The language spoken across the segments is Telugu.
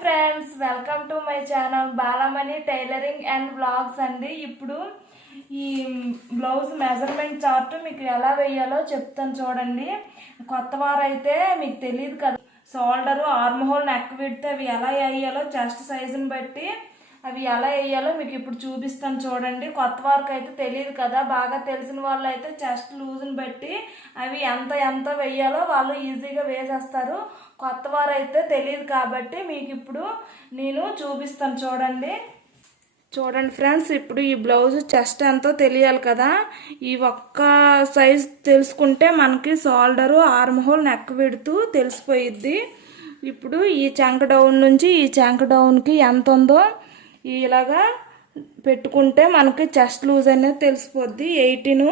Friends welcome to my channel Balamani tailoring and blogs అండి. ఇప్పుడు ఈ బ్లౌజ్ మెజర్మెంట్ చార్ట్ మీకు ఎలా వేయాలో చెప్తాను చూడండి. కొత్త వారైతే మీకు తెలియదు కదా. షోల్డరు ఆర్మ్ హోల్ నెక్ విడితే అవి ఎలా వేయాలో చెస్ట్ సైజుని బట్టి అవి ఎలా వేయాలో మీకు ఇప్పుడు చూపిస్తాను చూడండి. కొత్త వారికి అయితే తెలియదు కదా. బాగా తెలిసిన వాళ్ళు అయితే చెస్ట్ లూజ్ని బట్టి అవి ఎంత ఎంత వేయాలో వాళ్ళు ఈజీగా వేసేస్తారు. కొత్త వారు అయితే తెలియదు కాబట్టి మీకు ఇప్పుడు నేను చూపిస్తాను చూడండి. చూడండి ఫ్రెండ్స్ ఇప్పుడు ఈ బ్లౌజ్ చెస్ట్ ఎంతో తెలియాలి కదా. ఈ ఒక్క సైజ్ తెలుసుకుంటే మనకి షోల్డరు ఆర్మ్ హోల్ నెక్ విడుతూ తెలిసిపోయిద్ది. ఇప్పుడు ఈ చెంక డౌన్ నుంచి ఈ చెంక డౌన్కి ఎంత ఉందో ఇలాగా పెట్టుకుంటే మనకి చెస్ట్ లూజ్ అనేది తెలిసిపోద్ది. ఎయిటీన్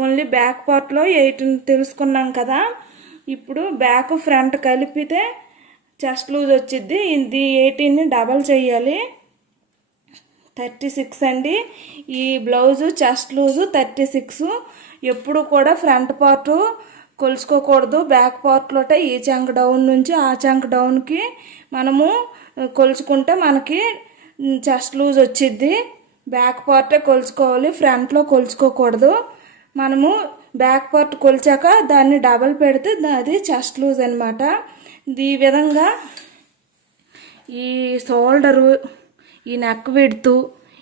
ఓన్లీ బ్యాక్ పార్ట్లో ఎయిటీన్ తెలుసుకున్నాం కదా. ఇప్పుడు బ్యాక్ ఫ్రంట్ కలిపితే చెస్ట్ లూజ్ వచ్చిద్ది. ఇది ఎయిటీన్ని డబల్ చేయాలి. థర్టీ సిక్స్ అండి. ఈ blouse chest loose thirty six. ఎప్పుడు కూడా ఫ్రంట్ పార్ట్ కొలుచుకోకూడదు. బ్యాక్ పార్ట్లోటే ఈ చంక్ డౌన్ నుంచి ఆ చంక్ డౌన్కి మనము కొలుచుకుంటే మనకి చెస్ట్ లూజ్ వచ్చిద్ది. బ్యాక్ పార్టే కొలుచుకోవాలి. ఫ్రంట్లో కొలుచుకోకూడదు. మనము బ్యాక్ పార్ట్ కొలిచాక దాన్ని డబల్ పెడితే అది చెస్ట్ లూజ్ అనమాట ఈ విధంగా ఈ షోల్డరు ఈ నెక్ విడుతు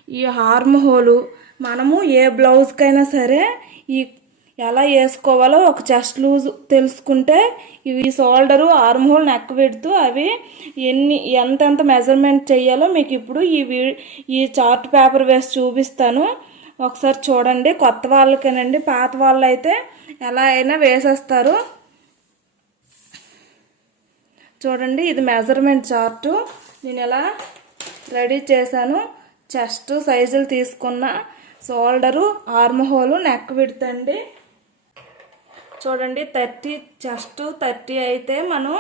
ఈ హార్మ్ హోలు మనము ఏ బ్లౌజ్కైనా సరే ఈ ఎలా వేసుకోవాలో ఒక చెస్ట్ లూజ్ తెలుసుకుంటే ఇవి షోల్డరు ఆర్మ్ హోల్ నెక్ పెడుతూ అవి ఎన్ని ఎంతెంత మెజర్మెంట్ చేయాలో మీకు ఇప్పుడు ఈ వీ ఈ చార్ట్ పేపర్ వేసి చూపిస్తాను. ఒకసారి చూడండి కొత్త వాళ్ళకేనండి పాత వాళ్ళు అయితే ఎలా అయినా వేసేస్తారు. చూడండి ఇది మెజర్మెంట్ చార్టు. నేను ఎలా రెడీ చేశాను. చెస్ట్ సైజులు తీసుకున్న షోల్డరు ఆర్మ్ హోలు నెక్ విడతండి చూడండి థర్టీ జస్ట్ థర్టీ అయితే మనం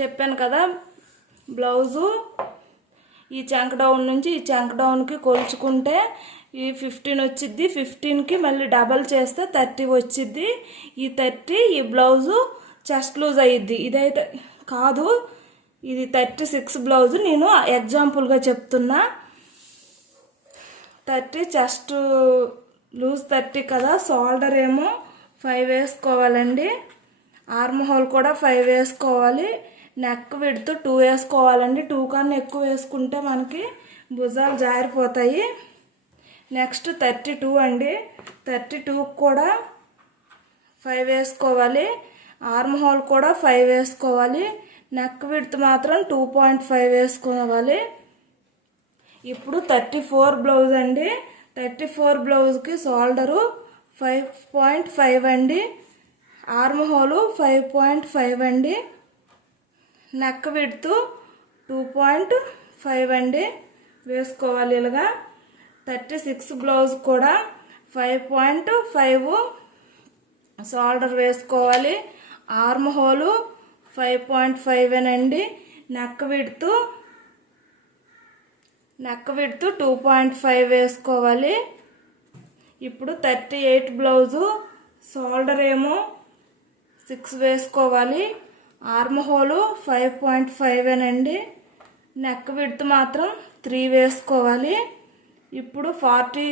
చెప్పాను కదా బ్లౌజు ఈ చంక్ డౌన్ నుంచి ఈ చంక్ డౌన్కి కొలుచుకుంటే ఈ ఫిఫ్టీన్ వచ్చిద్ది ఫిఫ్టీన్కి మళ్ళీ డబల్ చేస్తే థర్టీ వచ్చిద్ది. ఈ థర్టీ ఈ బ్లౌజు చెస్ట్ లూజ్ అయ్యిద్ది ఇదైతే కాదు ఇది థర్టీ సిక్స్ బ్లౌజ్. నేను ఎగ్జాంపుల్గా చెప్తున్నా. థర్టీ చెస్ట్ లూజ్ థర్టీ కదా షోల్డర్ ఏమో ఫైవ్ వేసుకోవాలండి. ఆర్మ్ హోల్ కూడా ఫైవ్ వేసుకోవాలి. నెక్ విడుతూ టూ వేసుకోవాలండి. టూ కన్నా ఎక్కువ వేసుకుంటే మనకి భుజాలు జారిపోతాయి. నెక్స్ట్ థర్టీ టూ అండి. థర్టీ టూకి కూడా ఫైవ్ వేసుకోవాలి. ఆర్మ్ హోల్ కూడా ఫైవ్ వేసుకోవాలి. నెక్ విడ్త్ మాత్రం టూ పాయింట్ ఫైవ్ వేసుకోవాలి. ఇప్పుడు థర్టీ ఫోర్ బ్లౌజ్ అండి. థర్టీ ఫోర్ బ్లౌజ్కి షోల్డరు ఫైవ్ పాయింట్ ఫైవ్ అండి. Arm hole five point five అండి. Neck width two point five అండి. వేసుకోవాలి ఇలాగా. థర్టీ సిక్స్ బ్లౌజ్ కూడా ఫైవ్ పాయింట్ ఫైవ్ షోల్డర్ వేసుకోవాలి. Arm hole five point five అండి. Neck width neck width two point five వేసుకోవాలి. ఇప్పుడు థర్టీ ఎయిట్ బ్లౌజు షోల్డర్ ఏమో సిక్స్ వేసుకోవాలి. Arm hole five point five అండి నెక్ విడ్త్ మాత్రం త్రీ వేసుకోవాలి. ఇప్పుడు ఫార్టీ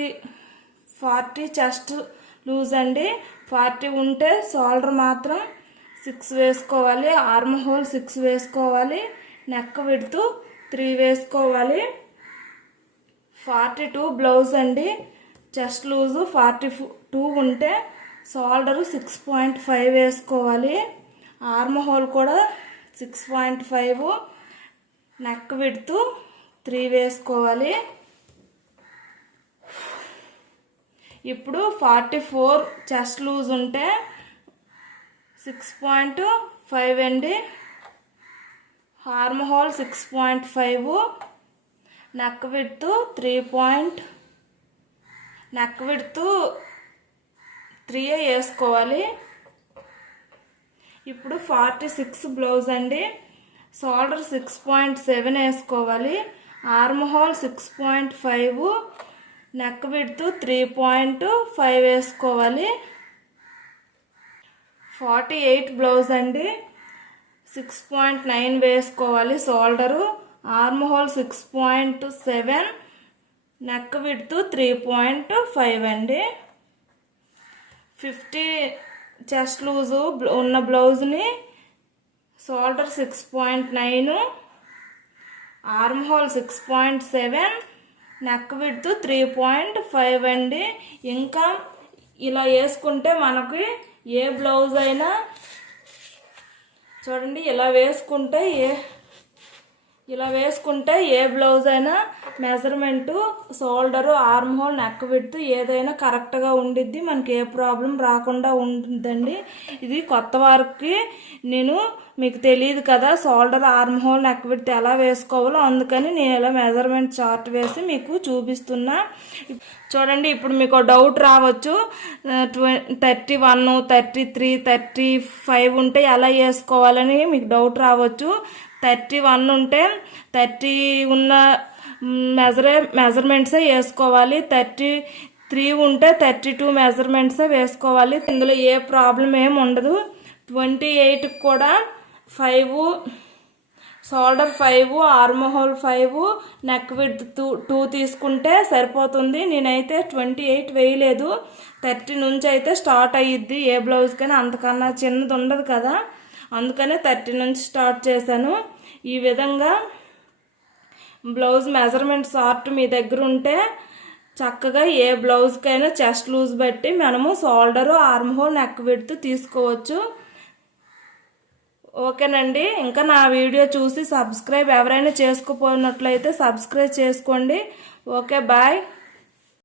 ఫార్టీ చెస్ట్ లూజ్ అండి. ఫార్టీ ఉంటే షోల్డర్ మాత్రం సిక్స్ వేసుకోవాలి. ఆర్మ్ హోల్ సిక్స్ వేసుకోవాలి. నెక్ విడుతూ త్రీ వేసుకోవాలి. ఫార్టీ టూ బ్లౌజ్ అండి. చెస్ట్ లూజు ఫార్టీ టూ ఉంటే షోల్డరు సిక్స్ పాయింట్ ఫైవ్ వేసుకోవాలి. ఆర్మ్ హోల్ కూడా six point five. Neck width three వేసుకోవాలి. ఇప్పుడు ఫార్టీ ఫోర్ చెస్ట్ లూజ్ ఉంటే సిక్స్ పాయింట్ ఫైవ్ అండి. Arm hole six point five. Neck width three point neck width three వేసుకోవాలి. ఇప్పుడు ఫార్టీ సిక్స్ బ్లౌజ్ అండి. షోల్డర్ సిక్స్ పాయింట్ సెవెన్ వేసుకోవాలి. Arm hole six point five. Neck width three point five వేసుకోవాలి. ఫార్టీ ఎయిట్ బ్లౌజ్ అండి. సిక్స్ పాయింట్ నైన్ వేసుకోవాలి shoulder. Arm hole six point seven. Neck width three point five అండి. ఫిఫ్టీ చెస్ట్ లూజు ఉన్న బ్లౌజ్ని shoulder six point nine arm hole six point seven neck width three point five అండి. ఇంకా ఇలా వేసుకుంటే మనకి ఏ బ్లౌజ్ అయినా చూడండి ఇలా వేసుకుంటే ఏ ఇలా వేసుకుంటే ఏ బ్లౌజ్ అయినా measurement shoulder arm hole neck width ఏదైనా కరెక్ట్గా ఉండిద్ది. మనకి ఏ ప్రాబ్లం రాకుండా ఉంటుందండి ఇది కొత్త వారికి నేను మీకు తెలియదు కదా shoulder arm hole neck width ఎలా వేసుకోవాలో. అందుకని నేను ఇలా మెజర్మెంట్ చార్ట్ వేసి మీకు చూపిస్తున్నా. చూడండి ఇప్పుడు మీకు డౌట్ రావచ్చు. Thirty one thirty three thirty five ఉంటే ఎలా వేసుకోవాలని మీకు డౌట్ రావచ్చు. థర్టీ వన్ ఉంటే థర్టీ ఉన్న మెజరే మెజర్మెంట్సే వేసుకోవాలి. థర్టీ త్రీ ఉంటే థర్టీ టూ మెజర్మెంట్సే వేసుకోవాలి. ఇందులో ఏ ప్రాబ్లం ఏమి ఉండదు. ట్వంటీ ఎయిట్కి కూడా five shoulder five arm hole five neck width two two తీసుకుంటే సరిపోతుంది. నేనైతే ట్వంటీ ఎయిట్ వేయలేదు. థర్టీ నుంచి అయితే స్టార్ట్ అయ్యిద్ది ఏ బ్లౌజ్కైనా అంతకన్నా చిన్నది ఉండదు కదా. అందుకనే థర్టీ నుంచి స్టార్ట్ చేశాను. ఈ విధంగా బ్లౌజ్ మెజర్మెంట్ షార్ట్ మీ దగ్గర ఉంటే చక్కగా ఏ బ్లౌజ్కైనా చెస్ట్ లూజ్ బట్టి మనము షోల్డరు ఆర్మ్ హోల్ నెక్ విడుతూ తీసుకోవచ్చు. ఓకేనండి. ఇంకా నా వీడియో చూసి సబ్స్క్రైబ్ ఎవరైనా చేసుకోపోయినట్లయితే సబ్స్క్రైబ్ చేసుకోండి. Okay bye.